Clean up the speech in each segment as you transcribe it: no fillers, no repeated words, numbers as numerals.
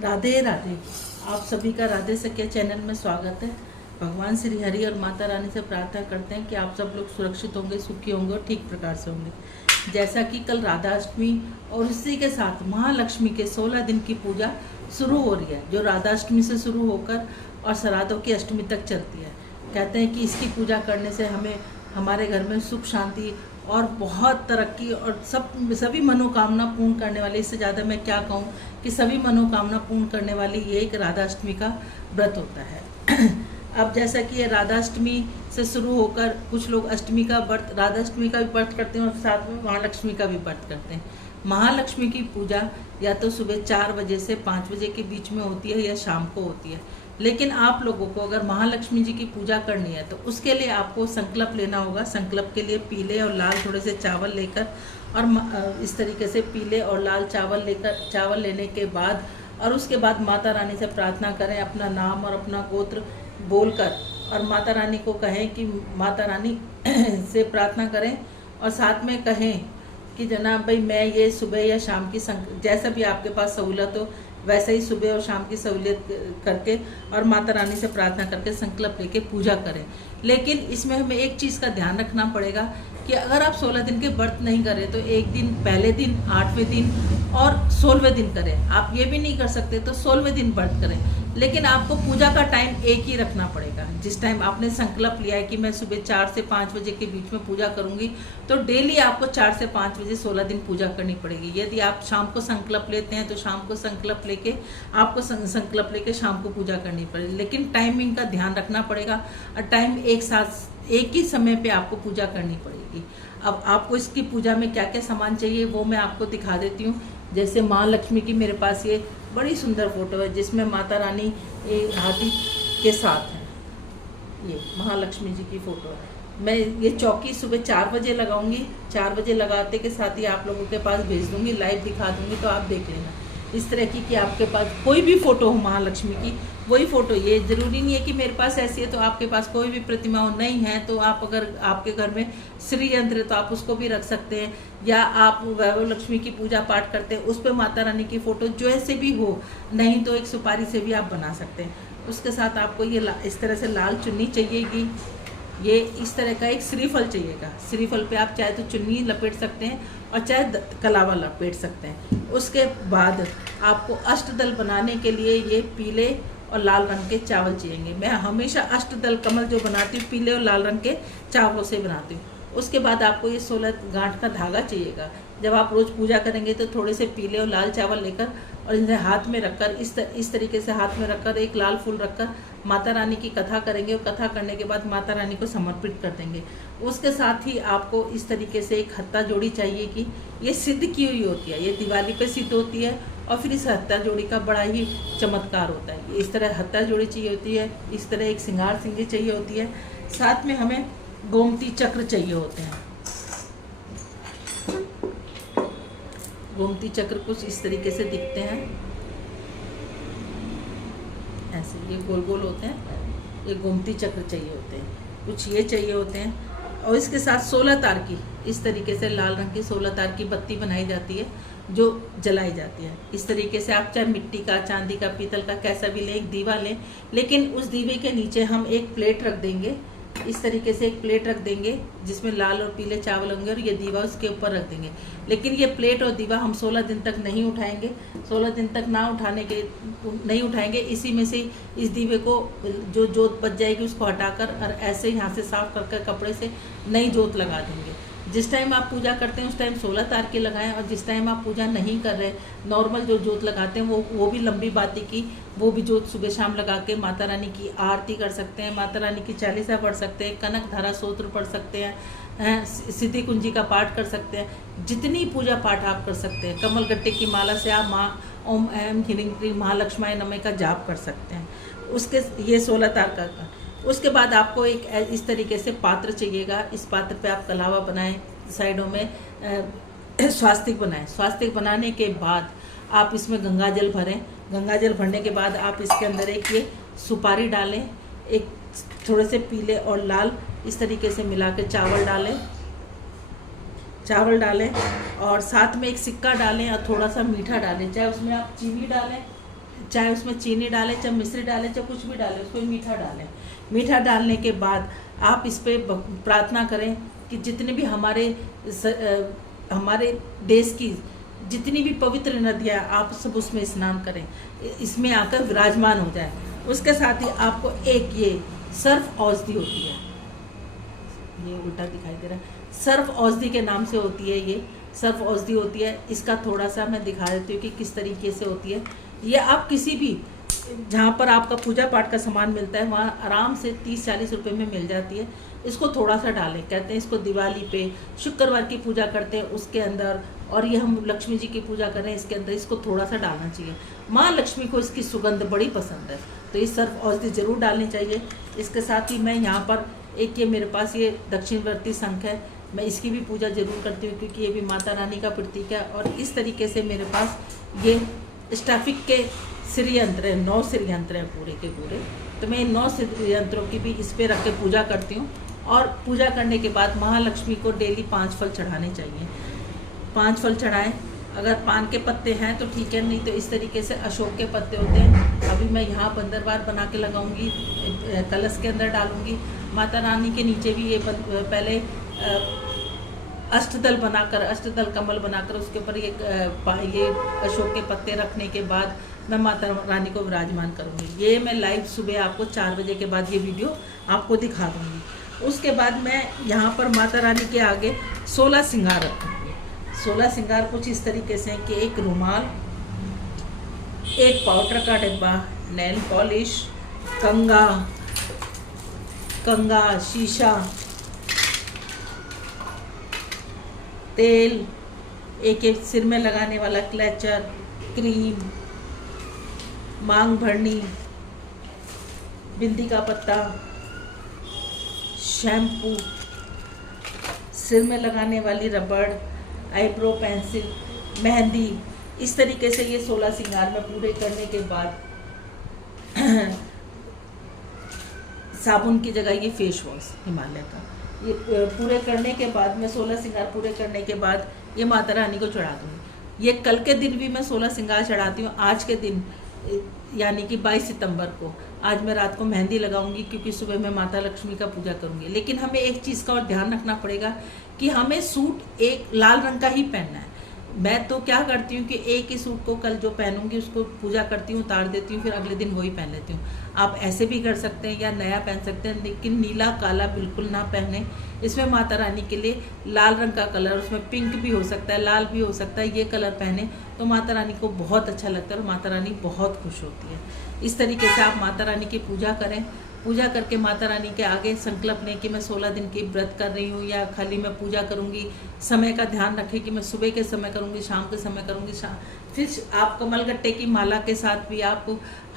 राधे राधे। आप सभी का राधे सखिया चैनल में स्वागत है। भगवान श्री हरि और माता रानी से प्रार्थना करते हैं कि आप सब लोग सुरक्षित होंगे, सुखी होंगे और ठीक प्रकार से होंगे। जैसा कि कल राधा अष्टमी और इसी के साथ महालक्ष्मी के 16 दिन की पूजा शुरू हो रही है, जो राधा अष्टमी से शुरू होकर और श्राद्धों की अष्टमी तक चलती है। कहते हैं कि इसकी पूजा करने से हमें हमारे घर में सुख शांति और बहुत तरक्की और सभी मनोकामना पूर्ण करने वाली, इससे ज़्यादा मैं क्या कहूँ कि सभी मनोकामना पूर्ण करने वाली ये एक राधा अष्टमी का व्रत होता है। अब जैसा कि ये राधा अष्टमी से शुरू होकर कुछ लोग अष्टमी का व्रत, राधा अष्टमी का भी व्रत करते हैं और साथ में महालक्ष्मी का भी व्रत करते हैं। महालक्ष्मी की पूजा या तो सुबह 4 बजे से 5 बजे के बीच में होती है या शाम को होती है। लेकिन आप लोगों को अगर महालक्ष्मी जी की पूजा करनी है तो उसके लिए आपको संकल्प लेना होगा। संकल्प के लिए पीले और लाल थोड़े से चावल लेकर और इस तरीके से पीले और लाल चावल लेने के बाद और उसके बाद माता रानी से प्रार्थना करें, अपना नाम और अपना गोत्र बोलकर, और माता रानी को कहें कि माता रानी से प्रार्थना करें और साथ में कहें कि जनाब भाई मैं ये सुबह या शाम की जैसा भी आपके पास सहूलत हो वैसे ही सुबह और शाम की सहूलियत करके और माता रानी से प्रार्थना करके संकल्प लेके पूजा करें। लेकिन इसमें हमें एक चीज़ का ध्यान रखना पड़ेगा कि अगर आप 16 दिन के व्रत नहीं करें तो एक दिन पहले दिन, 8वें दिन और 16वें दिन करें। आप ये भी नहीं कर सकते तो 16वें दिन व्रत करें। लेकिन आपको पूजा का टाइम एक ही रखना पड़ेगा। जिस टाइम आपने संकल्प लिया है कि मैं सुबह 4 से 5 बजे के बीच में पूजा करूंगी तो डेली आपको 4 से 5 बजे 16 दिन पूजा करनी पड़ेगी। यदि आप शाम को संकल्प लेते हैं तो शाम को संकल्प लेके आपको संकल्प लेके शाम को पूजा करनी पड़ेगी। लेकिन टाइमिंग का ध्यान रखना पड़ेगा और टाइम एक ही समय पे आपको पूजा करनी पड़ेगी। अब आपको इसकी पूजा में क्या क्या सामान चाहिए वो मैं आपको दिखा देती हूँ। जैसे महालक्ष्मी की मेरे पास ये बड़ी सुंदर फोटो है जिसमें माता रानी हाथी के साथ है। ये महालक्ष्मी जी की फोटो है। मैं ये चौकी सुबह 4 बजे लगाऊंगी। 4 बजे लगाते के साथ ही आप लोगों के पास भेज दूंगी, लाइव दिखा दूंगी, तो आप देख लेना। इस तरह की कि आपके पास कोई भी फोटो हो महालक्ष्मी की, वही फोटो, ये जरूरी नहीं है कि मेरे पास ऐसी है तो आपके पास कोई भी प्रतिमा हो। नहीं है तो आप, अगर आपके घर में श्री यंत्र है तो आप उसको भी रख सकते हैं, या आप वैभव लक्ष्मी की पूजा पाठ करते हैं उस पर माता रानी की फोटो जो ऐसे भी हो, नहीं तो एक सुपारी से भी आप बना सकते हैं। उसके साथ आपको ये इस तरह से लाल चुन्नी चाहिएगी। ये इस तरह का एक श्रीफल चाहिएगा। श्रीफल पे आप चाहे तो चुन्नी लपेट सकते हैं और चाहे कलावा लपेट सकते हैं। उसके बाद आपको अष्टदल बनाने के लिए ये पीले और लाल रंग के चावल चाहिए। मैं हमेशा अष्टदल कमल जो बनाती हूँ पीले और लाल रंग के चावलों से बनाती हूँ। उसके बाद आपको ये 16 गांठ का धागा चाहिएगा। जब आप रोज़ पूजा करेंगे तो थोड़े से पीले और लाल चावल लेकर और इन्हें हाथ में रखकर इस तरीके से हाथ में रखकर एक लाल फूल रखकर माता रानी की कथा करेंगे और कथा करने के बाद माता रानी को समर्पित कर देंगे। उसके साथ ही आपको इस तरीके से एक हत्ता जोड़ी चाहिए कि ये सिद्ध की हुई होती है, ये दिवाली पे सिद्ध होती है और फिर इस हत्ता जोड़ी का बड़ा ही चमत्कार होता है। इस तरह हत्ता जोड़ी चाहिए होती है, इस तरह एक सिंगार सिंगी चाहिए होती है, साथ में हमें गोमती चक्र चाहिए होते हैं। गोमती चक्र कुछ इस तरीके से दिखते हैं, ऐसे ये गोल गोल होते हैं, ये गोमती चक्र चाहिए होते हैं, कुछ ये चाहिए होते हैं। और इसके साथ 16 तार की इस तरीके से लाल रंग की 16 तार की बत्ती बनाई जाती है जो जलाई जाती है। इस तरीके से आप चाहे मिट्टी का, चांदी का, पीतल का कैसा भी लें, एक दीवा लें, लेकिन उस दीवे के नीचे हम एक प्लेट रख देंगे। इस तरीके से एक प्लेट रख देंगे जिसमें लाल और पीले चावल होंगे और ये दीवा उसके ऊपर रख देंगे। लेकिन ये प्लेट और दीवा हम 16 दिन तक नहीं उठाएंगे। 16 दिन तक नहीं उठाएंगे। इसी में से इस दीवे को जो जोत बच जाएगी उसको हटाकर और ऐसे यहाँ से साफ कर कपड़े से नई जोत लगा देंगे। जिस टाइम आप पूजा करते हैं उस टाइम 16 तार की लगाएं, और जिस टाइम आप पूजा नहीं कर रहे, नॉर्मल जो जोत लगाते हैं वो भी लंबी बाती की, वो भी जोत सुबह शाम लगा के माता रानी की आरती कर सकते हैं, माता रानी की चालीसा पढ़ सकते हैं, कनक धारा स्तोत्र पढ़ सकते हैं, सिद्धि कुंजी का पाठ कर सकते हैं। जितनी पूजा पाठ आप कर सकते हैं, कमल गट्टे की माला से आप माँ ओम ऐम ह्रीं क्लीं महालक्ष्माय नमः का जाप कर सकते हैं। उसके ये 16 तार का। उसके बाद आपको एक इस तरीके से पात्र चाहिएगा। इस पात्र पे आप कलावा बनाएं, साइडों में स्वास्तिक बनाएं। स्वास्तिक बनाने के बाद आप इसमें गंगा जल भरें। गंगा जल भरने के बाद आप इसके अंदर एक ये सुपारी डालें, एक थोड़े से पीले और लाल इस तरीके से मिला के चावल डालें और साथ में एक सिक्का डालें और थोड़ा सा मीठा डालें, चाहे उसमें आप चीनी डालें चाहे उसमें चीनी डालें, चाहे मिश्री डालें, चाहे कुछ भी डालें, उसको मीठा डालें। मीठा डालने के बाद आप इस पर प्रार्थना करें कि जितने भी हमारे देश की जितनी भी पवित्र नदियाँ, आप सब उसमें स्नान करें, इसमें आकर विराजमान हो जाए। उसके साथ ही आपको एक ये सर्फ औषधि होती है, ये उल्टा दिखाई दे रहा है, सर्फ औषधि के नाम से होती है, ये सर्फ औषधि होती है। इसका थोड़ा सा मैं दिखा देती हूँ कि किस तरीके से होती है। ये आप किसी भी जहाँ पर आपका पूजा पाठ का सामान मिलता है वहाँ आराम से 30-40 रुपए में मिल जाती है। इसको थोड़ा सा डालें, कहते हैं इसको दिवाली पे शुक्रवार की पूजा करते हैं उसके अंदर, और ये हम लक्ष्मी जी की पूजा कर रहे हैं इसके अंदर, इसको थोड़ा सा डालना चाहिए। माँ लक्ष्मी को इसकी सुगंध बड़ी पसंद है, तो ये सर्फ औषधि जरूर डालनी चाहिए। इसके साथ ही मैं यहाँ पर एक ये मेरे पास ये दक्षिणवर्ती शंख है, मैं इसकी भी पूजा जरूर करती हूँ क्योंकि ये भी माता रानी का प्रतीक है। और इस तरीके से मेरे पास ये स्टाफिक के श्री यंत्र है, 9 श्री यंत्र हैं पूरे के पूरे, तो मैं इन 9 श्री यंत्रों की भी इस पे रख के पूजा करती हूँ। और पूजा करने के बाद महालक्ष्मी को डेली 5 फल चढ़ाने चाहिए। 5 फल चढ़ाएं, अगर पान के पत्ते हैं तो ठीक है, नहीं तो इस तरीके से अशोक के पत्ते होते हैं। अभी मैं यहाँ बंदरबार बना के लगाऊंगी, कलश के अंदर डालूंगी। माता रानी के नीचे भी ये पहले अष्टदल बनाकर, अष्टदल कमल बनाकर उसके ऊपर ये अशोक के पत्ते रखने के बाद मैं माता रानी को विराजमान करूँगी। ये मैं लाइव सुबह आपको 4 बजे के बाद ये वीडियो आपको दिखा दूँगी। उसके बाद मैं यहाँ पर माता रानी के आगे 16 श्रृंगार रखूँगी। 16 श्रृंगार कुछ इस तरीके से हैं कि एक रुमाल, एक पाउडर का डिब्बा, नेल पॉलिश, कंगा, शीशा, तेल, एक सिर में लगाने वाला क्लचर, क्रीम, मांग भरनी, बिंदी का पत्ता, शैम्पू, सिर में लगाने वाली रबड़, आईब्रो पेंसिल, मेहंदी। इस तरीके से ये 16 श्रृंगार में पूरे करने के बाद साबुन की जगह ये फेस वॉश हिमालय का, ये पूरे करने के बाद मैं 16 श्रृंगार पूरे करने के बाद ये माता रानी को चढ़ा दूँगी। ये कल के दिन भी मैं 16 श्रृंगार चढ़ाती हूँ। आज के दिन यानी कि 22 सितंबर को आज मैं रात को मेहंदी लगाऊंगी क्योंकि सुबह मैं माता लक्ष्मी का पूजा करूंगी। लेकिन हमें एक चीज़ का और ध्यान रखना पड़ेगा कि हमें सूट एक लाल रंग का ही पहनना है। मैं तो क्या करती हूँ कि एक ही सूट को कल जो पहनूंगी उसको पूजा करती हूँ, उतार देती हूँ, फिर अगले दिन वही पहन लेती हूँ। आप ऐसे भी कर सकते हैं या नया पहन सकते हैं, लेकिन नीला काला बिल्कुल ना पहने। इसमें माता रानी के लिए लाल रंग का कलर, उसमें पिंक भी हो सकता है, लाल भी हो सकता है, ये कलर पहने तो माता रानी को बहुत अच्छा लगता है और माता रानी बहुत खुश होती है। इस तरीके से आप माता रानी की पूजा करें। पूजा करके माता रानी के आगे संकल्प लें कि मैं 16 दिन की व्रत कर रही हूँ या खाली मैं पूजा करूँगी। समय का ध्यान रखें कि मैं सुबह के समय करूँगी, शाम के समय करूँगी। फिर आप कमल गट्टे की माला के साथ भी आप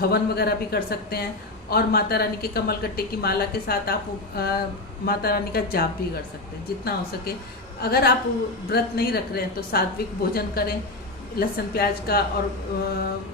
हवन वगैरह भी कर सकते हैं और माता रानी के कमल गट्टे की माला के साथ आप माता रानी का जाप भी कर सकते हैं जितना हो सके। अगर आप व्रत नहीं रख रहे हैं तो सात्विक भोजन करें, लहसुन प्याज का और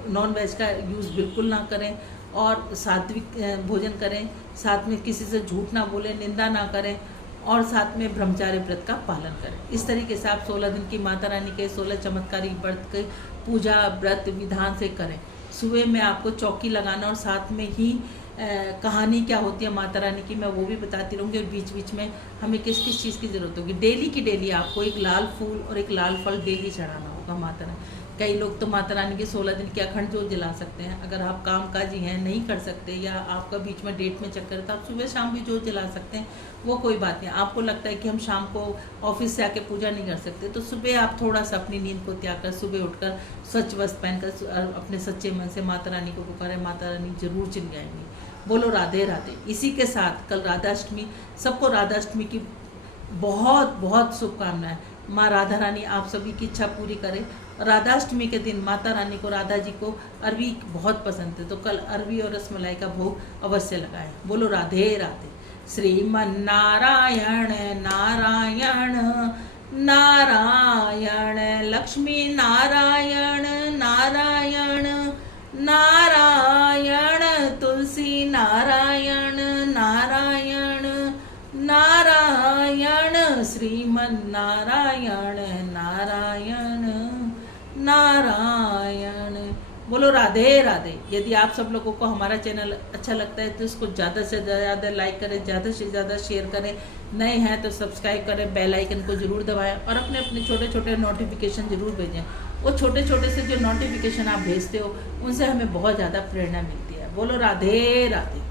नॉन वेज का यूज़ बिल्कुल ना करें और सात्विक भोजन करें। साथ में किसी से झूठ ना बोलें, निंदा ना करें और साथ में ब्रह्मचार्य व्रत का पालन करें। इस तरीके से आप 16 दिन की माता रानी के 16 चमत्कारी व्रत के पूजा व्रत विधान से करें। सुबह में आपको चौकी लगाना और साथ में ही कहानी क्या होती है माता रानी की मैं वो भी बताती रहूँगी और बीच बीच में हमें किस किस चीज़ की ज़रूरत होगी। डेली की डेली आपको एक लाल फूल और एक लाल फल डेली चढ़ाना होगा माता रानी। कई लोग तो माता रानी के 16 दिन के अखंड जोत जला सकते हैं। अगर आप कामकाजी हैं, नहीं कर सकते या आपका बीच में डेट में चक्कर है तो आप सुबह शाम भी जोत जला सकते हैं, वो कोई बात नहीं। आपको लगता है कि हम शाम को ऑफिस से आके पूजा नहीं कर सकते तो सुबह आप थोड़ा सा अपनी नींद को त्याग कर सुबह उठकर स्वच्छ वस्त्र पहनकर अपने सच्चे मन से माता रानी को पुकारें। माता रानी जरूर चिन जाएंगी। बोलो राधे राधे। इसी के साथ कल राधाष्टमी, सबको राधाष्टमी की बहुत बहुत शुभकामनाएं। माँ राधा रानी आप सभी की इच्छा पूरी करे। राधाष्टमी के दिन माता रानी को, राधा जी को अरबी बहुत पसंद है तो कल अरबी और रसमलाई का भोग अवश्य लगाएं। बोलो राधे राधे। श्रीमन नारायण नारायण नारायण, लक्ष्मी नारायण नारायण नारायण, तुलसी नारायण नारायण नारायण, श्रीमन नारायण नारायण नारायण। बोलो राधे राधे। यदि आप सब लोगों को हमारा चैनल अच्छा लगता है तो इसको ज़्यादा से ज़्यादा लाइक करें, ज़्यादा से ज़्यादा शेयर करें। नए हैं तो सब्सक्राइब करें, बेल आइकन को ज़रूर दबाएं और अपने अपने छोटे छोटे नोटिफिकेशन ज़रूर भेजें। वो छोटे छोटे से जो नोटिफिकेशन आप भेजते हो उनसे हमें बहुत ज़्यादा प्रेरणा मिलती है। बोलो राधे राधे।